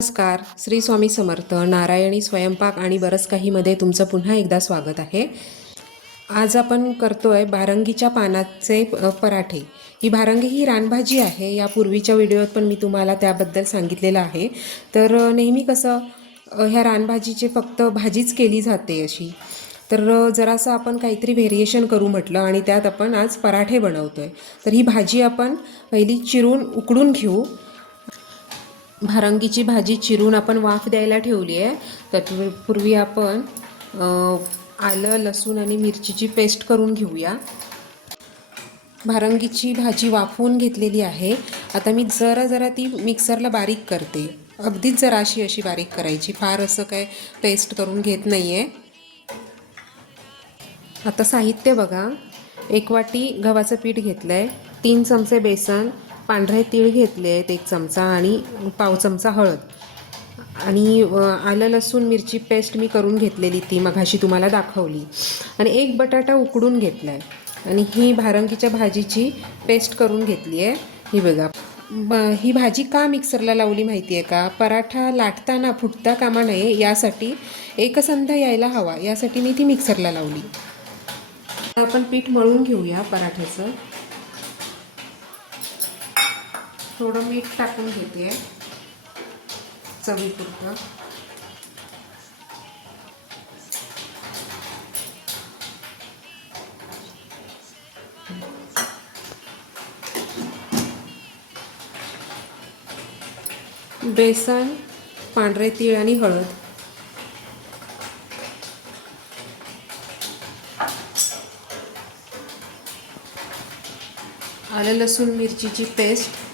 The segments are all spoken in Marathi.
नमस्कार. श्री स्वामी समर्थ. नारायणी स्वयंपाक आणि बरंच काहीमध्ये तुमचं पुन्हा एकदा स्वागत आहे. आज आपण करतोय भारंगीच्या पानाचे पराठे. ही भारंगी ही रानभाजी आहे. यापूर्वीच्या व्हिडिओत पण मी तुम्हाला त्याबद्दल सांगितलेलं आहे. तर नेहमी कसं ह्या रानभाजीचे फक्त भाजीच केली जाते अशी. तर जरासं आपण काहीतरी व्हेरिएशन करू म्हटलं आणि त्यात आपण आज पराठे बनवतोय. तर ही भाजी आपण पहिली चिरून उकडून घेऊ. भारंगीची भाजी चिरून आपण वाफ द्यायला ठेवली आहे. तत्पूर्वी आपण आलं, लसूण आणि मिरचीची पेस्ट करून घेऊया. भारंगीची भाजी वाफवून घेतलेली आहे. आता मी जरा ती मिक्सरला बारीक करते. अगदीच जराशी अशी बारीक करायची, फार असं काय पेस्ट करून घेत नाही आहे. आता साहित्य बघा. 1 वाटी गव्हाचं पीठ घेतलं आहे, 3 चमचे बेसन, पांढरे तीळ घेतले आहेत 1 चमचा आणि पाव चमचा हळद आणि आलं लसूण मिरची पेस्ट मी करून घेतलेली, ती मघाशी तुम्हाला दाखवली. आणि 1 बटाटा उकडून घेतला आहे आणि ही भारंगीच्या भाजीची पेस्ट करून घेतली आहे. ही बघा. ही भाजी का मिक्सरला लावली माहिती आहे का? पराठा लाटताना फुटता कामा नये यासाठी, एकसंध यायला हवा यासाठी मी ती मिक्सरला लावली. आपण पीठ मळून घेऊया पराठ्याचं. थोडं मीठ टाकून घेते चवीपुरतं. बेसन, पांढरे तीळ आणि हळद. आलं लसूण मिरचीची पेस्ट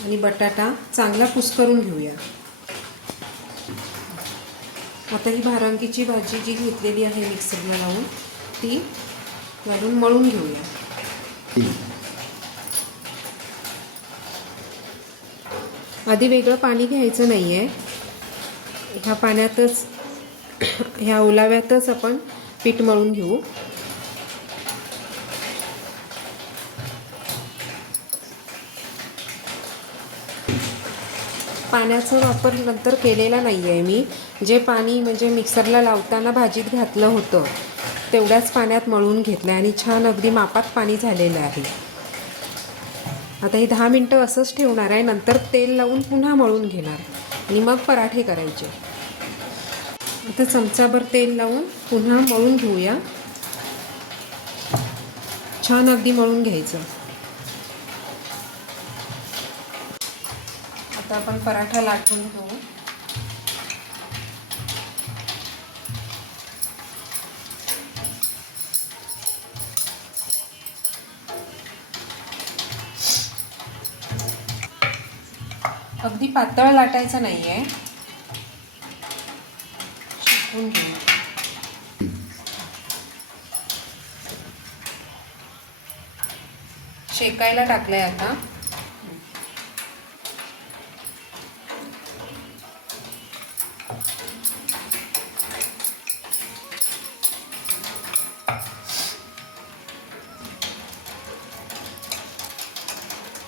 आणि बटाटा चांगला कुस्करून घेऊया. आता ही भारंगीची भाजी जी घेतलेली आहे मिक्सरला लावून, ती घालून मळून घेऊया. आधी वेगळं पाणी घ्यायचं नाही आहे. ह्या पाण्यातच, ह्या ओलाव्यातच आपण पीठ मळून घेऊ. पाण्याचा वापर नंतर केलेला नाही आहे मी. जे पाणी म्हणजे मिक्सरला लावताना भाजीत घातलं होतं तेवढ्याच पाण्यात मळून घेतलं आणि छान अगदी मापात पाणी झालेलं आहे. आता हे 10 मिनटं असंच ठेवणार आहे. नंतर तेल लावून पुन्हा मळून घेणार आणि मग पराठे करायचे. आता चमचाभर तेल लावून पुन्हा मळून घेऊया. छान अगदी मळून घ्यायचं. आता आपण पराठा लाटून घेऊ. अगदी पातळ लाटायचं नाही आहे, शेकून घेऊ. शेकायला टाकलंय आता.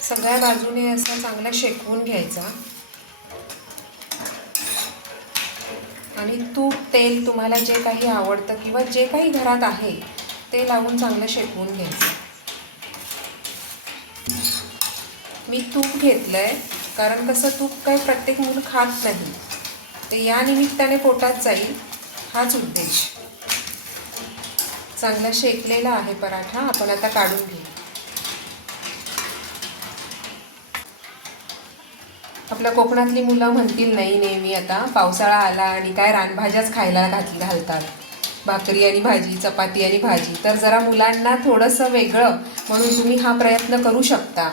सगळ्या बाजूने असं चांगलं शेकवून घ्यायचा आणि तूप तेल तुम्हाला जे काही आवडतं किंवा जे काही घरात आहे ते लावून चांगलं शेकवून घ्यायचं. मी तूप घेतलंय कारण कसं तूप काय प्रत्येक मूल खात नाही, ते या निमित्ताने पोटात जाईल हाच उद्देश. चांगला शेकलेला आहे पराठा. आपण आता काढून घेऊ. आपल्या कोकणातली मुलं म्हणतील नाही नेहमी आता पावसाळा आला आणि काय रानभाज्याच खायला घालतात, भाकरी आणि भाजी, चपाती आणि भाजी. तर जरा मुलांना थोडंसं वेगळं म्हणून तुम्ही हा प्रयत्न करू शकता.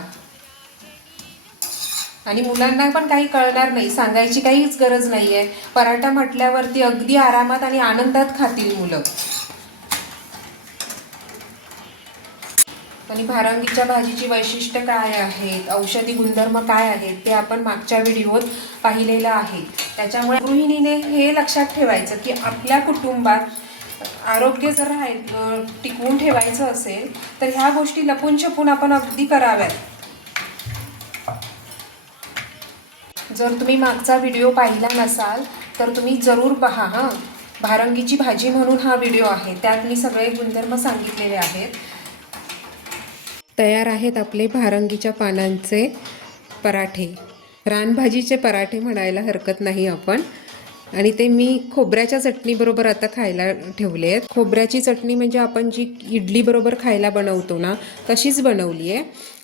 आणि मुलांना पण काही कळणार नाही, सांगायची काहीच गरज नाही आहे. पराठा म्हटल्यावरती अगदी आरामात आणि आनंदात खातील मुलं. आणि भारंगीच्या भाजीची वैशिष्ट्य काय आहेत, औषधी गुणधर्म काय आहेत ते आपण मागच्या व्हिडिओत पाहिलेलं आहे. त्याच्यामुळे गृहिणीने हे लक्षात ठेवायचं की आपल्या कुटुंबात आरोग्य जर टिकवून ठेवायचं असेल तर ह्या गोष्टी लपून छपून आपण अगदी कराव्यात. जर तुम्ही मागचा व्हिडिओ पाहिला नसाल तर तुम्ही जरूर पहा हां. भारंगीची भाजी म्हणून हा व्हिडिओ आहे, त्यात मी सगळे गुणधर्म सांगितलेले आहेत. तयार आहेत आपले भारंगीच्या पानांचे पराठे, रानभाजीचे पराठे म्हणायला हरकत नाही आपण. आणि ते मी खोबऱ्याच्या चटणीबरोबर आता खायला ठेवले आहेत. खोबऱ्याची चटणी म्हणजे आपण जी इडलीबरोबर खायला बनवतो ना, तशीच बनवली आहे,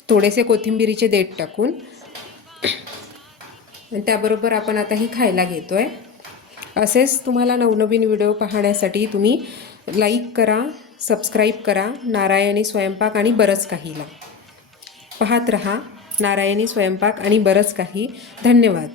थोडेसे कोथिंबिरीचे देठ टाकून. आणि त्याबरोबर आपण आता ही खायला घेतो आहे. असेच तुम्हाला नवनवीन व्हिडिओ पाहण्यासाठी तुम्ही लाईक करा, सबस्क्राईब करा नारायणी स्वयंपाक आणि बरंच काहीला. पाहत रहा नारायणी स्वयंपाक आणि बरंच काही. धन्यवाद.